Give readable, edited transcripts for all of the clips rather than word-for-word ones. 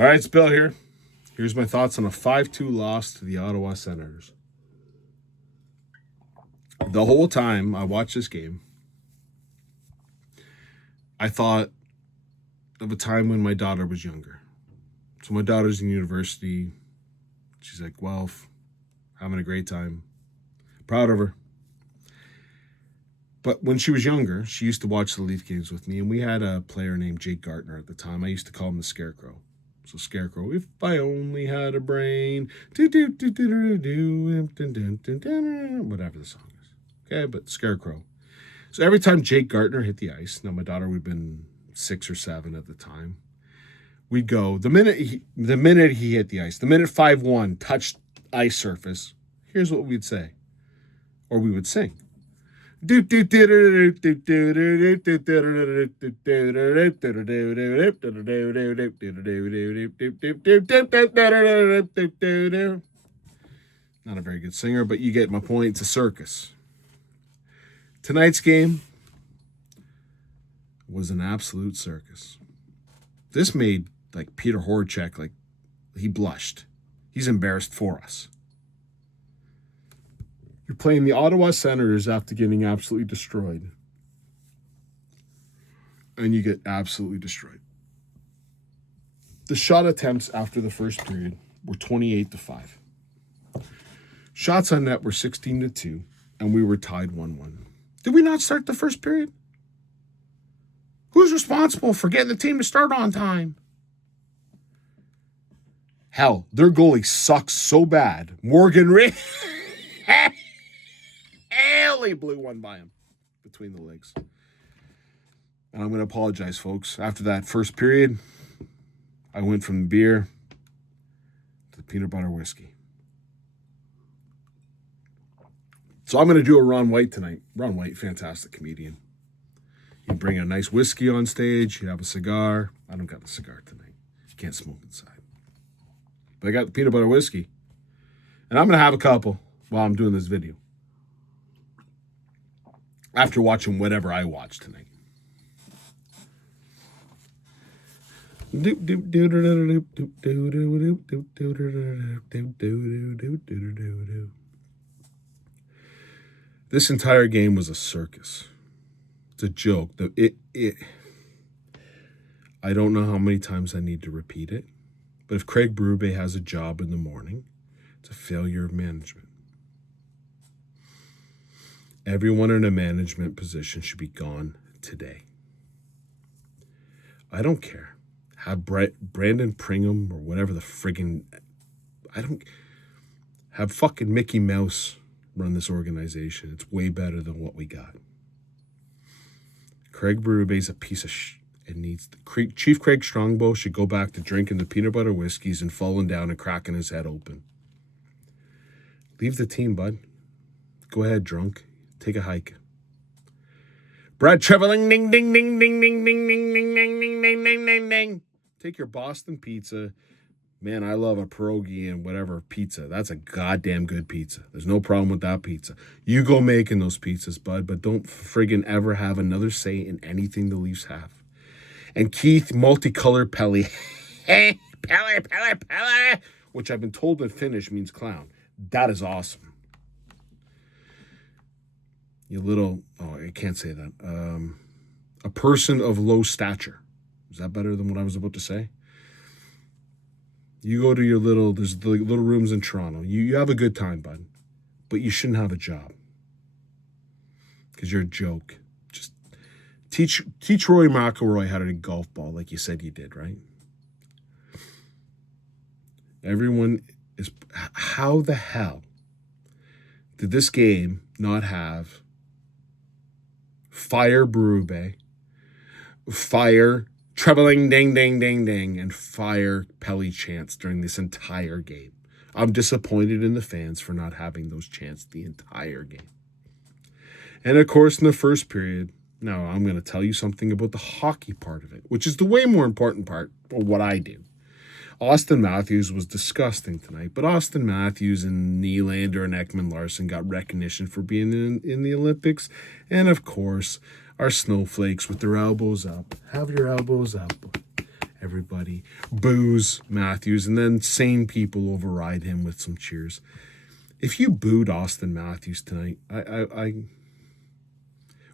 All right, it's Bill here. Here's my thoughts on a 5-2 loss to the Ottawa Senators. The whole time I watched this game, I thought of a time when my daughter was younger. So my daughter's in university. She's like 12, having a great time. Proud of her. But when she was younger, she used to watch the Leaf games with me, and we had a player named Jake Gartner at the time. I used to call him the Scarecrow. So Scarecrow, if I only had a brain, whatever the song is. Okay, but Scarecrow. So every time Jake Gartner hit the ice, now my daughter would have been 6 or 7 at the time, we'd go, the minute he hit the ice, the minute 5-1 touched ice surface, here's what we'd say. Or we would sing. Not a very good singer, but you get my point. It's a circus. Tonight's game was an absolute circus. This made Peter Horchek, he blushed. He's embarrassed for us. You're playing the Ottawa Senators after getting absolutely destroyed. And you get absolutely destroyed. The shot attempts after the first period were 28-5. Shots on net were 16-2, and we were tied 1-1. Did we not start the first period? Who's responsible for getting the team to start on time? Hell, their goalie sucks so bad. Morgan Ray he blew one by him between the legs. And I'm going to apologize, folks. After that first period, I went from beer to the peanut butter whiskey. So I'm going to do a Ron White tonight. Ron White, fantastic comedian. He'd bring a nice whiskey on stage. He'd have a cigar. I don't got the cigar tonight. You can't smoke inside. But I got the peanut butter whiskey. And I'm going to have a couple while I'm doing this video. After watching whatever I watched tonight. This entire game was a circus. It's a joke. I don't know how many times I need to repeat it, but if Craig Berube has a job in the morning, it's a failure of management. Everyone in a management position should be gone today. I don't care. Have Brandon Pringham or whatever the friggin'... Have fucking Mickey Mouse run this organization. It's way better than what we got. Craig Berube's a piece of It needs... Chief Craig Strongbow should go back to drinking the peanut butter whiskeys and falling down and cracking his head open. Leave the team, bud. Go ahead, drunk. Take a hike. Brad Treveling, ding, ding, ding, ding, ding, ding, ding, ding, ding, ding, ding, ding, ding, ding. Take your Boston pizza. Man, I love a pierogi and whatever pizza. That's a goddamn good pizza. There's no problem with that pizza. You go making those pizzas, bud, but don't friggin' ever have another say in anything the Leafs have. And Keith Multicolor Pelly. Hey, Pelly, which I've been told in Finnish means clown. That is awesome. You little, I can't say that. A person of low stature. Is that better than what I was about to say? You go to there's the little rooms in Toronto. You have a good time, bud. But you shouldn't have a job. Because you're a joke. Just teach Rory McIlroy how to hit a golf ball like you said you did, right? Everyone is... How the hell did this game not have fire Berube, fire Treveling ding ding ding ding, and fire Pelly chants during this entire game? I'm disappointed in the fans for not having those chants the entire game. And of course, in the first period, now I'm going to tell you something about the hockey part of it, which is the way more important part of what I do. Austin Matthews was disgusting tonight, but Austin Matthews and Nylander and Ekman Larson got recognition for being in the Olympics. And of course, our snowflakes with their elbows up. Have your elbows up. Everybody boos Matthews, and then sane people override him with some cheers. If you booed Austin Matthews tonight, I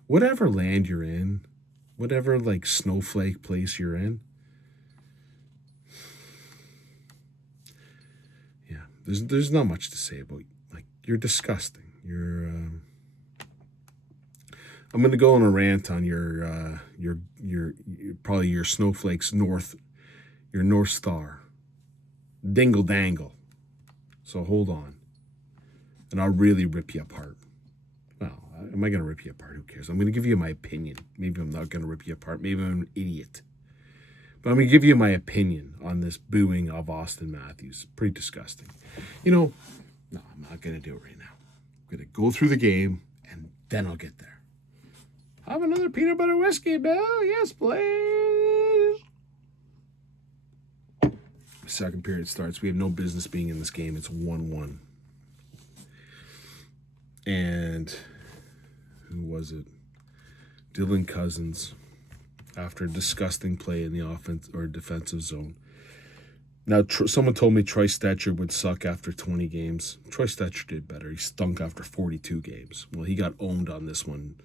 whatever land you're in, whatever like snowflake place you're in, yeah, there's not much to say about you. Like, you're disgusting. You're I'm gonna go on a rant on your probably your snowflakes your North Star, dingle dangle. So hold on, and I'll really rip you apart. Well, am I gonna rip you apart? Who cares? I'm gonna give you my opinion. Maybe I'm not gonna rip you apart. Maybe I'm an idiot, but I'm gonna give you my opinion on this booing of Austin Matthews. Pretty disgusting. No, I'm not gonna do it right now. I'm gonna go through the game, and then I'll get there. Have another peanut butter whiskey, Bill. Yes, please. Second period starts. We have no business being in this game. It's 1-1. And who was it? Dylan Cousins, after a disgusting play in the offense or defensive zone. Now, someone told me Troy Stetcher would suck after 20 games. Troy Stetcher did better. He stunk after 42 games. Well, he got owned on this one.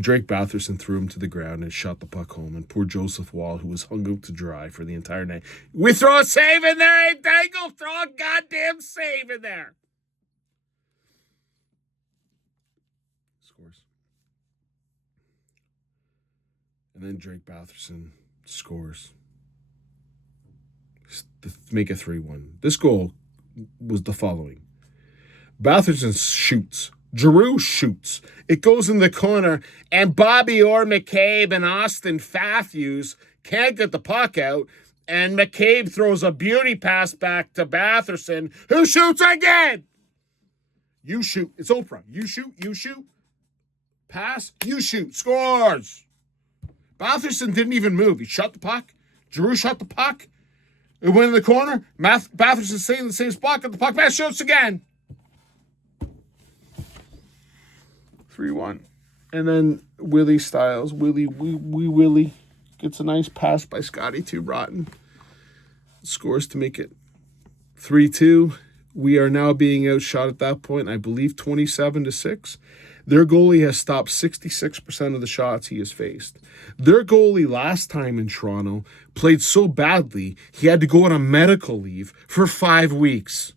Drake Batherson threw him to the ground and shot the puck home. And poor Joseph Wall, who was hung out to dry for the entire night. We throw a save in there, eh, Dangle? Throw a goddamn save in there. Scores. And then Drake Batherson scores to make it 3-1. This goal was the following. Batherson shoots. Giroux shoots. It goes in the corner, and Bobby Orr McCabe and Austin Matthews can't get the puck out, and McCabe throws a beauty pass back to Batherson, who shoots again. You shoot. It's Oprah. You shoot. Pass, you shoot. Scores. Batherson didn't even move. He shot the puck. Giroux shot the puck. It went in the corner. Batherson stayed in the same spot, got the puck back, shoots again. 3-1. And then Willie Styles, Willie gets a nice pass by Scotty Too Rotten. Scores to make it 3-2. We are now being outshot at that point, I believe 27-6. Their goalie has stopped 66% of the shots he has faced. Their goalie last time in Toronto played so badly, he had to go on a medical leave for 5 weeks.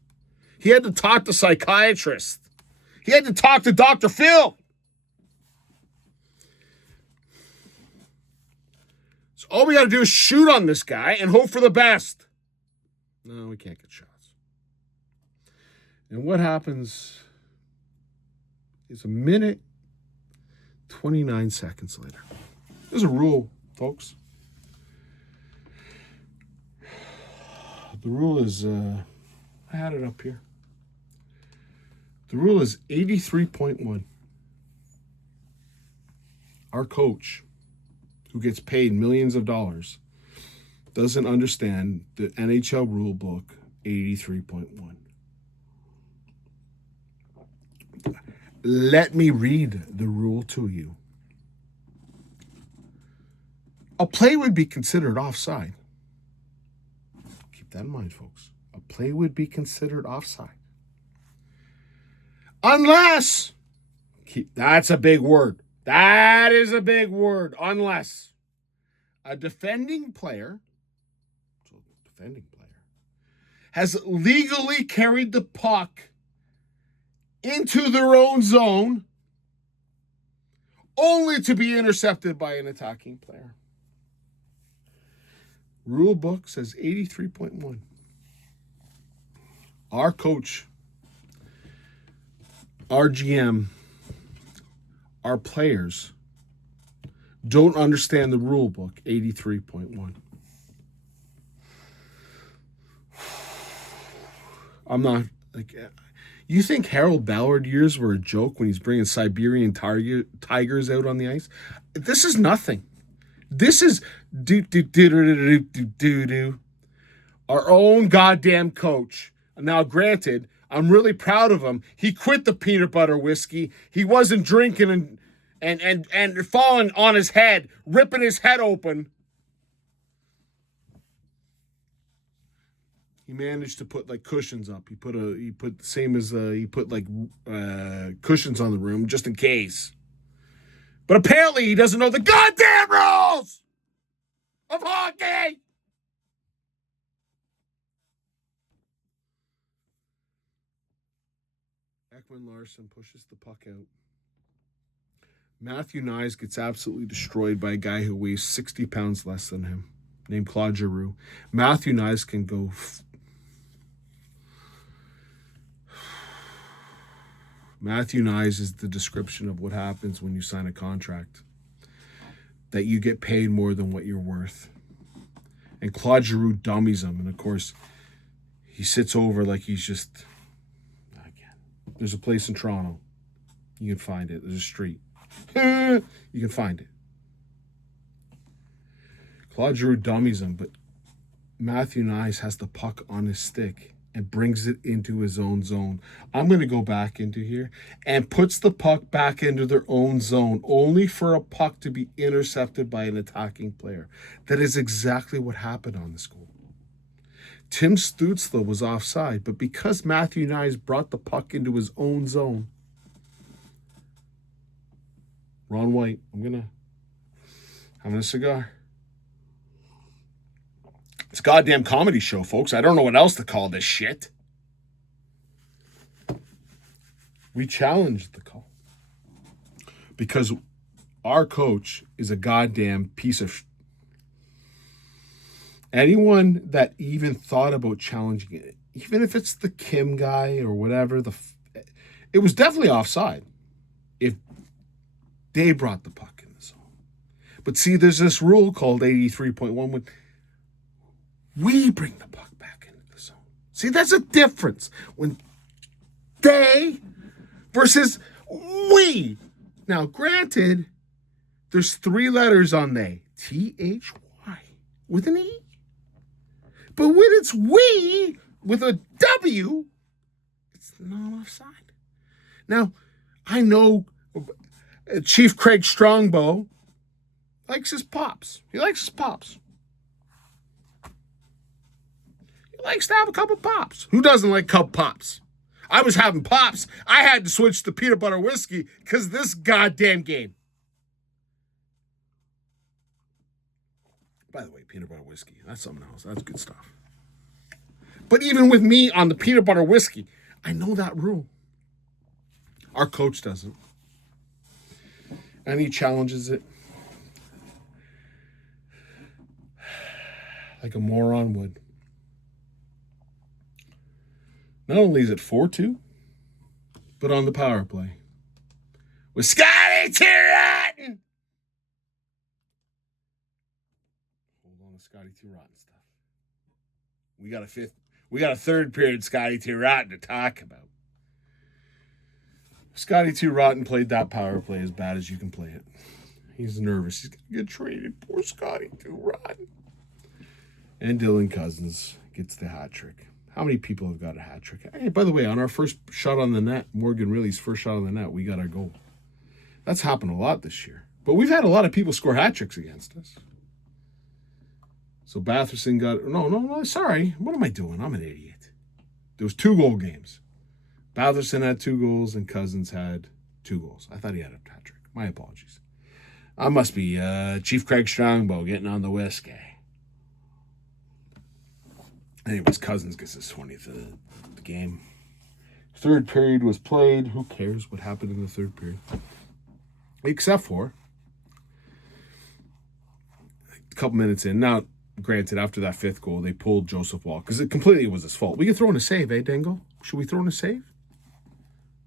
He had to talk to psychiatrists. He had to talk to Dr. Phil. So all we got to do is shoot on this guy and hope for the best. No, we can't get shots. And what happens is a minute, 29 seconds later. There's a rule, folks. The rule is, I had it up here. The rule is 83.1. Our coach, who gets paid millions of dollars, doesn't understand the NHL rule book 83.1. Let me read the rule to you. A play would be considered offside. Keep that in mind, folks. A play would be considered offside. Unless, that's a big word. That is a big word. Unless a defending player has legally carried the puck into their own zone only to be intercepted by an attacking player. Rule book says 83.1. Our coach, our GM, our players don't understand the rule book 83.1. I'm not like, you think Harold Ballard years were a joke when he's bringing Siberian tigers out on the ice? This is nothing. This is our own goddamn coach. Now, granted, I'm really proud of him. He quit the peanut butter whiskey. He wasn't drinking and falling on his head, ripping his head open. He managed to put like cushions up. He put cushions on the room just in case. But apparently he doesn't know the goddamn rules of hockey. Ekman Larson pushes the puck out. Matthew Nyes gets absolutely destroyed by a guy who weighs 60 pounds less than him, named Claude Giroux. Matthew Nyes can go... Matthew Nyes is the description of what happens when you sign a contract. That you get paid more than what you're worth. And Claude Giroux dummies him. And, of course, he sits over like he's just... Again, there's a place in Toronto. You can find it. There's a street. You can find it. Claude Giroux dummies him, but Matthew Nyes has the puck on his stick and brings it into his own zone. I'm going to go back into here and puts the puck back into their own zone, only for a puck to be intercepted by an attacking player. That is exactly what happened on this goal. Tim Stützle was offside, but because Matthew Nyes brought the puck into his own zone, Ron White, I'm having a cigar. It's a goddamn comedy show, folks. I don't know what else to call this shit. We challenged the call. Because our coach is a goddamn piece of... Anyone that even thought about challenging it, even if it's the Kim guy or whatever, it was definitely offside. If they brought the puck in the zone. But see, there's this rule called 83.1 when we bring the puck back into the zone. See, that's a difference. When they versus we. Now, granted, there's 3 letters on they. T-H-Y with an E. But when it's we with a W, it's not offside. Now, I know Chief Craig Strongbow likes his pops. He likes his pops. He likes to have a couple pops. Who doesn't like cup pops? I was having pops. I had to switch to peanut butter whiskey because this goddamn game. By the way, peanut butter whiskey, that's something else. That's good stuff. But even with me on the peanut butter whiskey, I know that rule. Our coach doesn't. And he challenges it like a moron would. Not only is it 4-2, but on the power play with Scotty Rotten. Hold on to Scotty Rotten stuff. We got a third period Scotty Rotten to talk about. Scotty Rotten played that power play as bad as you can play it. He's nervous. He's going to get traded. Poor Scotty Rotten. And Dylan Cousins gets the hat trick. How many people have got a hat trick? Hey, by the way, on our first shot on the net, Morgan Riley's first shot on the net, we got our goal. That's happened a lot this year. But we've had a lot of people score hat tricks against us. So Batherson got... No, sorry. What am I doing? I'm an idiot. There was 2-goal games. Batherson had 2 goals and Cousins had 2 goals. I thought he had a hat trick. My apologies. I must be Chief Craig Strongbow getting on the whiskey. Anyways, Cousins gets his 20th of the game. Third period was played. Who cares what happened in the third period? Except for a couple minutes in. Now, granted, after that 5th goal, they pulled Joseph Wall because it completely was his fault. We could throw in a save, Dangle? Should we throw in a save?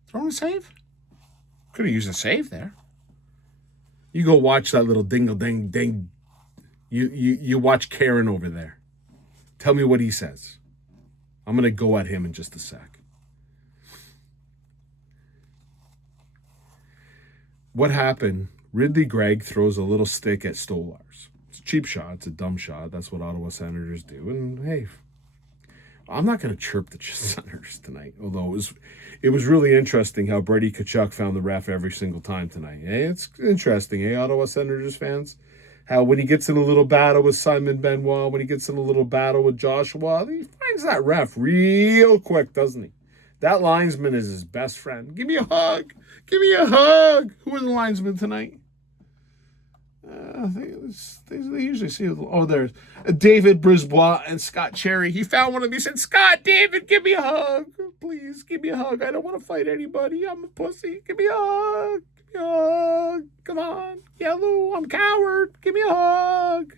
Throw in a save? Could have used a save there. You go watch that little dingle-ding-ding. You watch Karen over there. Tell me what he says. I'm going to go at him in just a sec. What happened? Ridley Gregg throws a little stick at Stolars. It's a cheap shot. It's a dumb shot. That's what Ottawa Senators do. And, hey, I'm not going to chirp the Senators tonight, although it was really interesting how Brady Tkachuk found the ref every single time tonight. Hey, it's interesting, Ottawa Senators fans? How when he gets in a little battle with Simon Benoit, when he gets in a little battle with Joshua, he finds hugs that ref real quick, doesn't he? That linesman is his best friend. Give me a hug. Give me a hug. Who was the linesman tonight? They usually see. Oh, there's David Brisbois and Scott Cherry. He found one of them. He said, Scott, David, give me a hug. Please, give me a hug. I don't want to fight anybody. I'm a pussy. Give me a hug. Give me a hug. Come on. Yellow, I'm a coward. Give me a hug.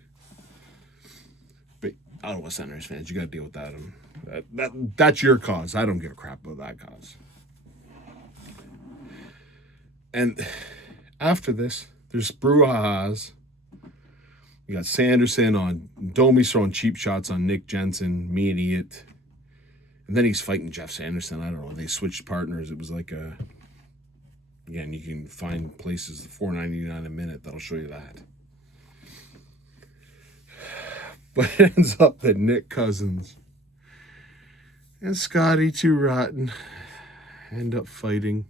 But Ottawa Senators fans, you got to deal with that. That's your cause. I don't give a crap about that cause. And after this, there's brouhahas. You got Sanderson on Domi's throwing cheap shots on Nick Jensen, me idiot. And then he's fighting Jeff Sanderson. I don't know. They switched partners. It was like a... Again, you can find places $4.99 a minute that'll show you that. But it ends up that Nick Cousins and Scotty Too Rotten end up fighting.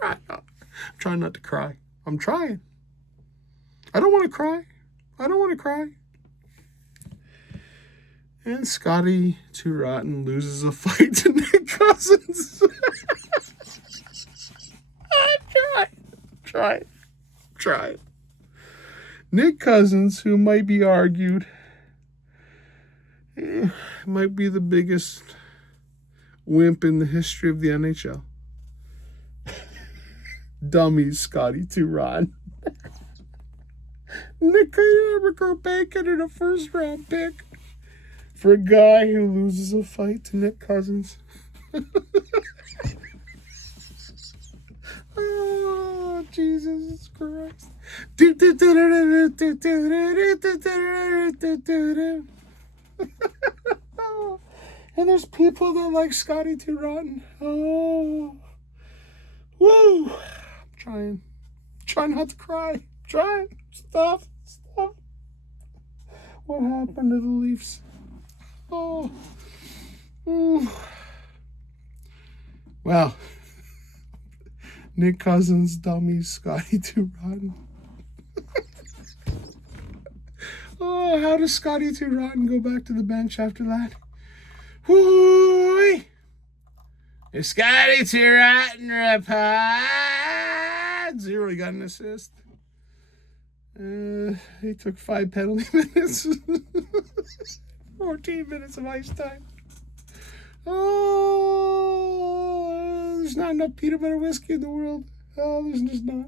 I'm trying not to cry. I'm trying. I don't want to cry. I don't want to cry. And Scotty Too Rotten loses a fight to Nick Cousins. Try. Nick Cousins, who might be argued, might be the biggest wimp in the history of the NHL. Dummies, Scotty Too Rotten. Nick Bacon in a first-round pick for a guy who loses a fight to Nick Cousins. Oh, Jesus Christ. And there's people that like Scotty Too Rotten. Oh. Woo. I'm trying not to cry. Trying. Stuff. What happened to the Leafs? Oh. Ooh. Well, Nick Cousins, dummies, Scotty Too Rotten. Oh, how does Scotty Too Rotten go back to the bench after that? Whoo! If Scotty Too Rotten report 0, he got an assist. He took 5 penalty minutes. 14 minutes of ice time. Oh, there's not enough peanut butter whiskey in the world. Oh, there's just not.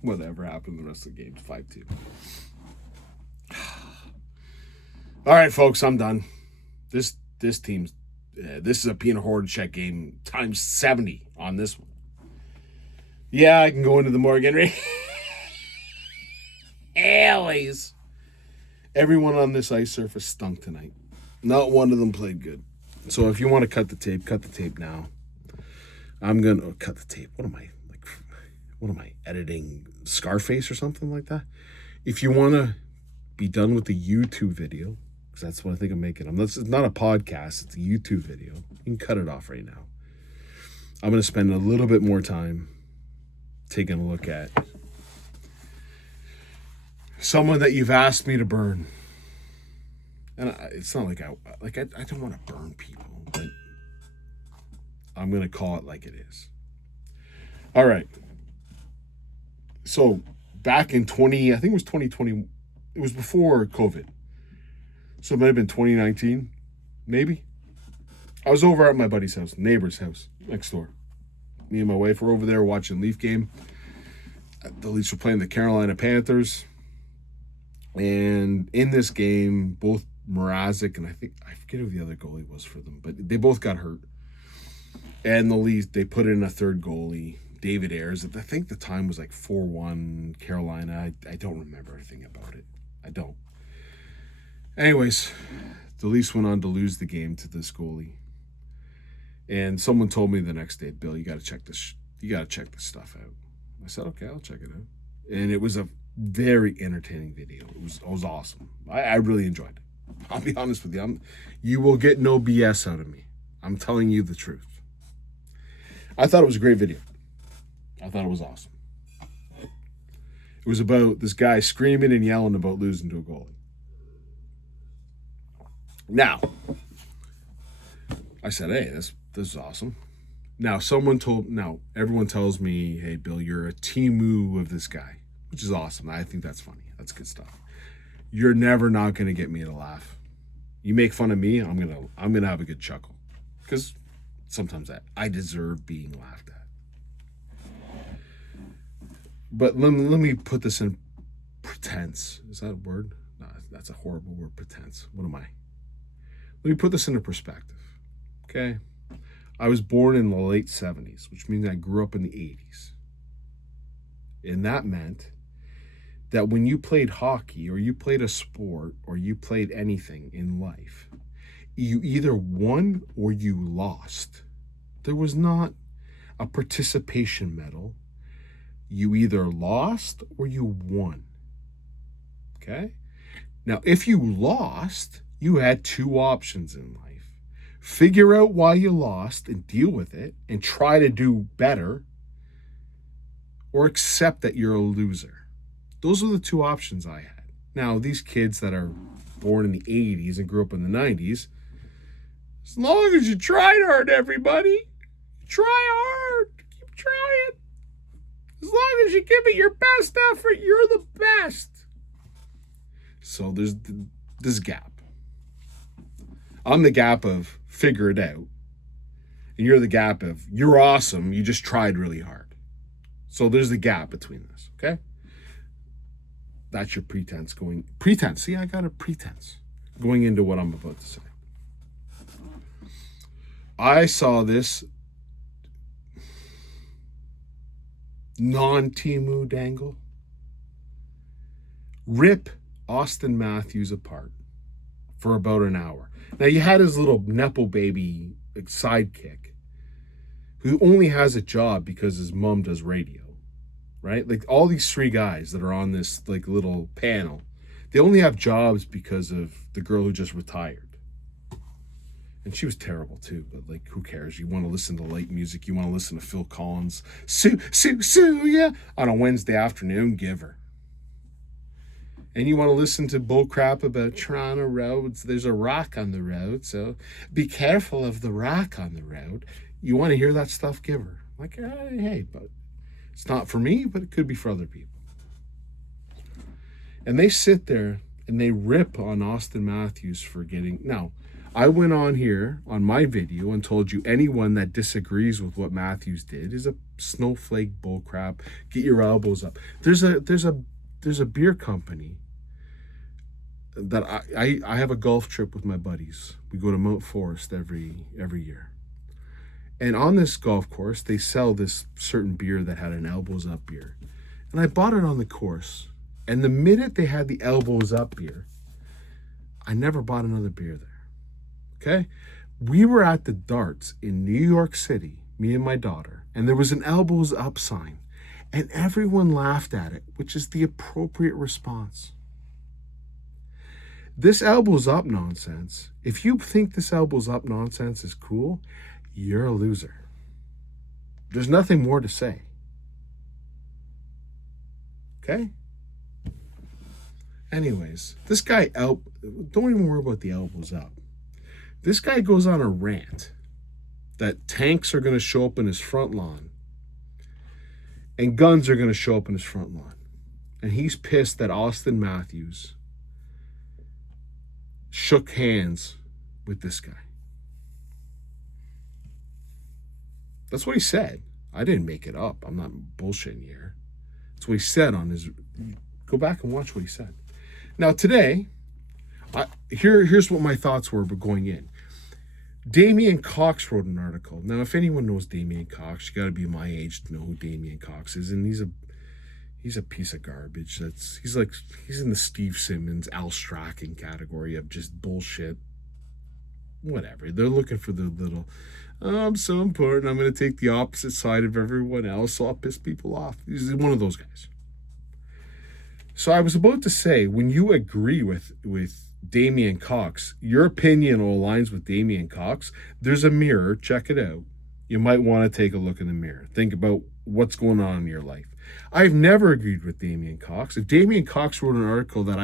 Whatever happened the rest of the game, 5-2. All right, folks, I'm done. This team's this is a peanut Hornacek game times 70 on this one. Yeah, I can go into the Morgan. Alleys. Everyone on this ice surface stunk tonight. Not one of them played good. So if you want to cut the tape now. I'm going to cut the tape. What am I editing Scarface or something like that? If you want to be done with the YouTube video, because that's what I think I'm making. It's not a podcast, it's a YouTube video. You can cut it off right now. I'm going to spend a little bit more time taking a look at someone that you've asked me to burn. And it's not like I don't want to burn people, but I'm going to call it like it is. All right. So back in 2020, it was before COVID. So it might have been 2019, maybe. I was over at my buddy's house, neighbor's house, next door. Me and my wife were over there watching Leaf game. The Leafs were playing the Carolina Panthers. And in this game, both Mrazek and I forget who the other goalie was for them, but they both got hurt. And the Leafs, they put in a third goalie, David Ayres. I think the time was like 4-1 Carolina. I don't remember anything about it. I don't. Anyways, the Leafs went on to lose the game to this goalie. And someone told me the next day, Bill, you got to check this. You got to check this stuff out. I said, okay, I'll check it out. And it was a very entertaining video. It was awesome. I really enjoyed it. I'll be honest with you. You will get no BS out of me. I'm telling you the truth. I thought it was a great video. I thought it was awesome. It was about this guy screaming and yelling about losing to a goalie. Now, I said, hey, this is awesome. Now, everyone tells me, hey, Bill, you're a Timu of this guy, which is awesome. I think that's funny. That's good stuff. You're never not going to get me to laugh. You make fun of me, I'm gonna have a good chuckle. Because sometimes I deserve being laughed at. But let me put this in pretense. Is that a word? No, that's a horrible word, pretense. What am I? Let me put this into perspective. Okay? I was born in the late 70s, which means I grew up in the 80s. And that meant that when you played hockey or you played a sport or you played anything in life, you either won or you lost. There was not a participation medal. You either lost or you won. Okay? Now, if you lost, you had two options in life. Figure out why you lost and deal with it and try to do better, or accept that you're a loser. Those are the two options I had. Now, these kids that are born in the 80s and grew up in the 90s, as long as you tried hard, everybody, try hard, keep trying. As long as you give it your best effort, you're the best. So there's this gap. I'm the gap of figure it out. And you're the gap of you're awesome, you just tried really hard. So there's the gap between this, okay? That's your pretense. See, I got a pretense going into what I'm about to say. I saw this non-Timu dangle rip Austin Matthews apart for about an hour. Now, you had his little Nepo baby sidekick who only has a job because his mom does radio, right? Like all these three guys that are on this like little panel, they only have jobs because of the girl who just retired. And she was terrible too, but like, who cares? You want to listen to light music. You want to listen to Phil Collins. Sue, yeah. On a Wednesday afternoon, give her. And you want to listen to bull crap about Toronto roads. There's a rock on the road, so be careful of the rock on the road. You want to hear that stuff, give her. Like, hey, but it's not for me, but it could be for other people. And they sit there and they rip on Austin Matthews for getting... Now, I went on here on my video and told you anyone that disagrees with what Matthews did is a snowflake bullcrap. Get your elbows up. There's a beer company that I have a golf trip with my buddies. We go to Mount Forest every year. And on this golf course, they sell this certain beer that had an elbows up beer. And I bought it on the course. And the minute they had the elbows up beer, I never bought another beer there. Okay? We were at the darts in New York City, me and my daughter, and there was an elbows up sign. And everyone laughed at it, which is the appropriate response. This elbows up nonsense, if you think this elbows up nonsense is cool, you're a loser. There's nothing more to say. Okay? Anyways, this guy, don't even worry about the elbows up. This guy goes on a rant that tanks are going to show up in his front lawn and guns are going to show up in his front lawn. And he's pissed that Austin Matthews shook hands with this guy. That's what he said. I didn't make it up. I'm not bullshitting here. That's what he said on his... Go back and watch what he said. Now today, here's what my thoughts were going in. Damian Cox wrote an article. Now, if anyone knows Damian Cox, you got to be my age to know who Damian Cox is, and he's a piece of garbage. He's in the Steve Simmons, Al Strachan category of just bullshit. Whatever. They're looking for the little, I'm so important, I'm going to take the opposite side of everyone else, so I'll piss people off. He's one of those guys. So I was about to say, when you agree with Damian Cox, your opinion aligns with Damian Cox, there's a mirror, check it out. You might want to take a look in the mirror. Think about what's going on in your life. I've never agreed with Damian Cox. If Damian Cox wrote an article that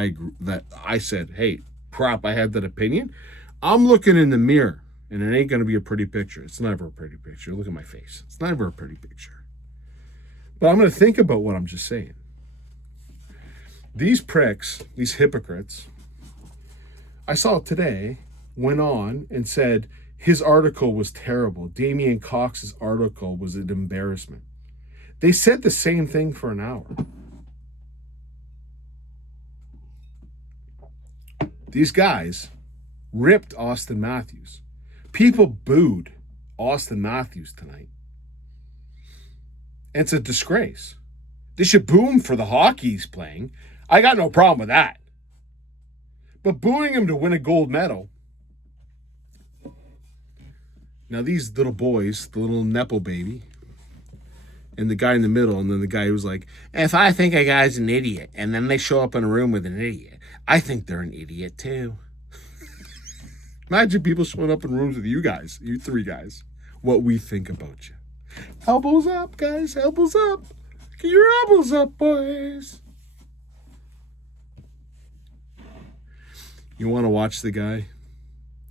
I said, hey, crap, I had that opinion, I'm looking in the mirror, and it ain't going to be a pretty picture. It's never a pretty picture. Look at my face. It's never a pretty picture. But I'm going to think about what I'm just saying. These pricks, these hypocrites, I saw today, went on and said his article was terrible. Damian Cox's article was an embarrassment. They said the same thing for an hour. These guys ripped Austin Matthews. People booed Austin Matthews tonight. And it's a disgrace. They should boo him for the hockey he's playing. I got no problem with that. But booing him to win a gold medal. Now these little boys, the little Nepo baby, and the guy in the middle, and then the guy who's like, if I think a guy's an idiot, and then they show up in a room with an idiot, I think they're an idiot too. Imagine people showing up in rooms with you guys, you three guys, what we think about you. Elbows up, guys, elbows up. Get your elbows up, boys. You want to watch the guy?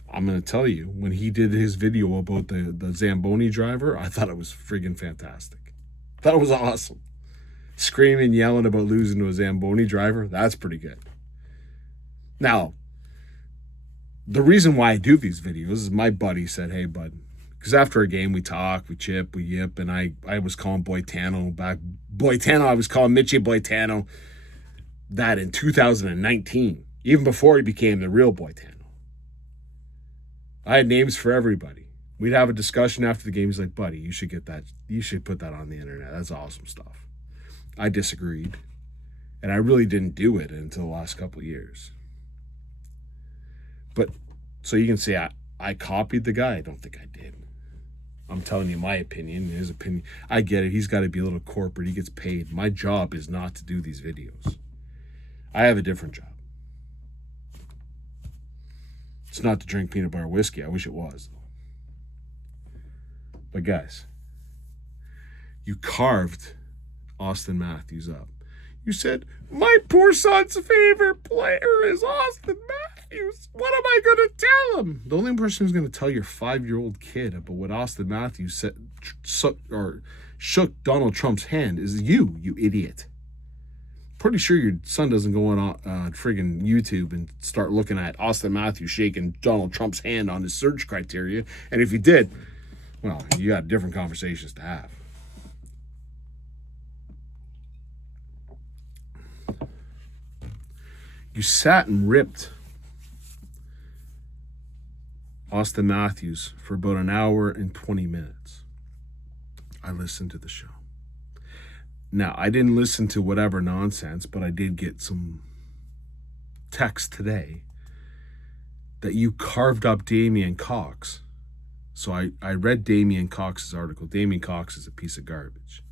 I'm going to tell you, when he did his video about the Zamboni driver, I thought it was friggin' fantastic. That was awesome. Screaming, yelling about losing to a Zamboni driver, that's pretty good. Now, the reason why I do these videos is my buddy said, hey, bud, because after a game we talk, we chip, we yip, and I was calling Boitano back. Boitano, I was calling Mitchie Boitano that in 2019, even before he became the real Boitano. I had names for everybody. We'd have a discussion after the game. He's like, buddy, you should get that. You should put that on the internet. That's awesome stuff. I disagreed. And I really didn't do it until the last couple of years. But, so you can say I copied the guy. I don't think I did. I'm telling you my opinion, his opinion. I get it. He's got to be a little corporate. He gets paid. My job is not to do these videos. I have a different job. It's not to drink peanut butter whiskey. I wish it was. But guys, you carved Austin Matthews up. You said, my poor son's favorite player is Austin Matthews. What am I going to tell him? The only person who's going to tell your 5-year-old kid about what Austin Matthews said or shook Donald Trump's hand is you idiot. Pretty sure your son doesn't go on friggin' YouTube and start looking at Austin Matthews shaking Donald Trump's hand on his search criteria. And if he did, well, you got different conversations to have. You sat and ripped Austin Matthews for about an hour and 20 minutes. I listened to the show. Now, I didn't listen to whatever nonsense, but I did get some text today that you carved up Damian Cox. So I read Damian Cox's article. Damian Cox is a piece of garbage.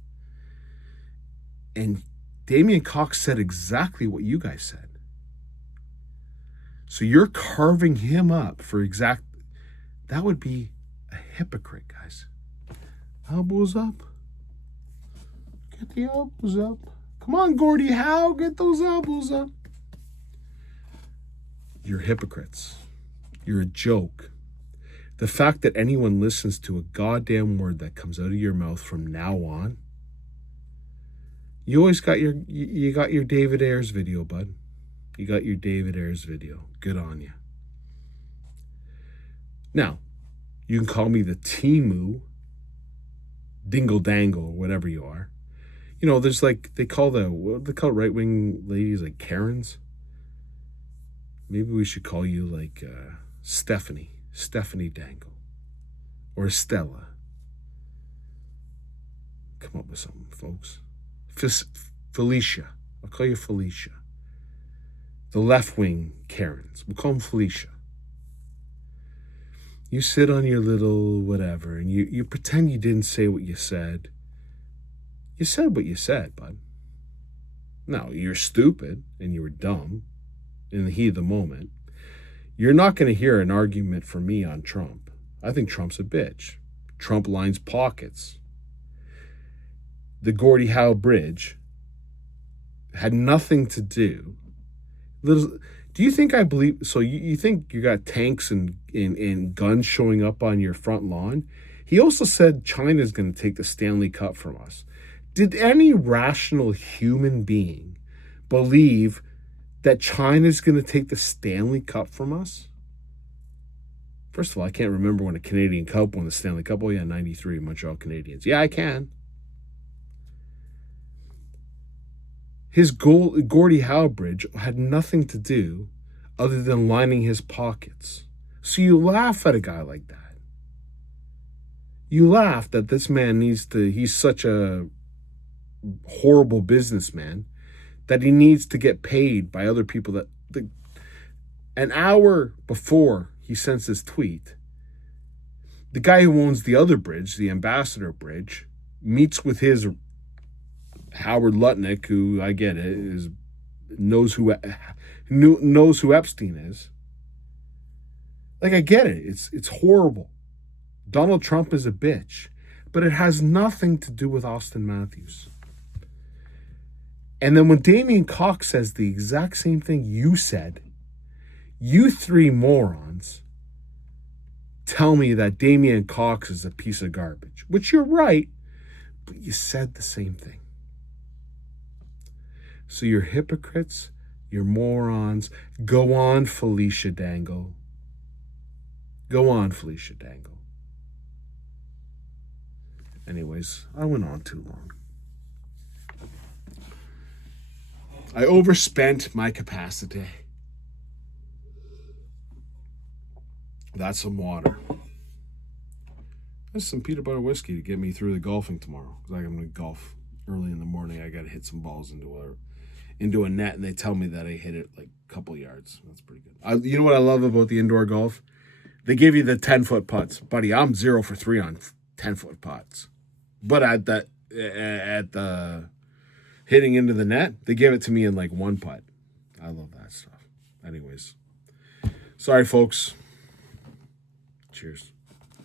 And Damian Cox said exactly what you guys said. So you're carving him up for that would be a hypocrite, guys. Elbows up. Get the elbows up. Come on, Gordie Howe, get those elbows up. You're hypocrites. You're a joke. The fact that anyone listens to a goddamn word that comes out of your mouth from now on, you always got you got your David Ayers video, bud. You got your David Ayers video. Good on you. Now, you can call me the Timu, dingle dangle, whatever you are. You know, there's like, they call right-wing ladies like Karens. Maybe we should call you like Stephanie Dangle. Or Stella. Come up with something, folks. Felicia. I'll call you Felicia. The left-wing Karens. We'll call them Felicia. You sit on your little whatever, and you pretend you didn't say what you said. You said what you said, bud. No, you're stupid and you were dumb in the heat of the moment. You're not going to hear an argument from me on Trump. I think Trump's a bitch. Trump lines pockets. the Gordie Howe Bridge had nothing to do. Do you think I believe? So you think you got tanks and guns showing up on your front lawn? He also said China's going to take the Stanley Cup from us. Did any rational human being believe that China's going to take the Stanley Cup from us? First of all, I can't remember when a Canadian Cup won the Stanley Cup. Oh, yeah, 93, Montreal Canadiens. Yeah, I can. His Gordie Howe Bridge had nothing to do other than lining his pockets. So you laugh at a guy like that. You laugh that this man he's such a horrible businessman that he needs to get paid by other people. An hour before he sends his tweet, the guy who owns the other bridge, the Ambassador Bridge, meets with his Howard Lutnick, who, I get it, knows who Epstein is. Like, I get it. It's horrible. Donald Trump is a bitch, but it has nothing to do with Austin Matthews. And then when Damian Cox says the exact same thing you said, you three morons tell me that Damian Cox is a piece of garbage, which you're right, but you said the same thing. So you're hypocrites, you're morons. Go on, Felicia Dangle. Go on, Felicia Dangle. Anyways, I went on too long. I overspent my capacity. That's some water. That's some peanut butter whiskey to get me through the golfing tomorrow. Because I'm going to golf early in the morning. I got to hit some balls into a net, and they tell me that I hit it like a couple yards. That's pretty good. You know what I love about the indoor golf? They give you the 10-foot putts. Buddy, I'm 0 for 3 on 10-foot putts. But at the hitting into the net, they give it to me in like 1 putt. I love that stuff. Anyways, sorry, folks. Cheers.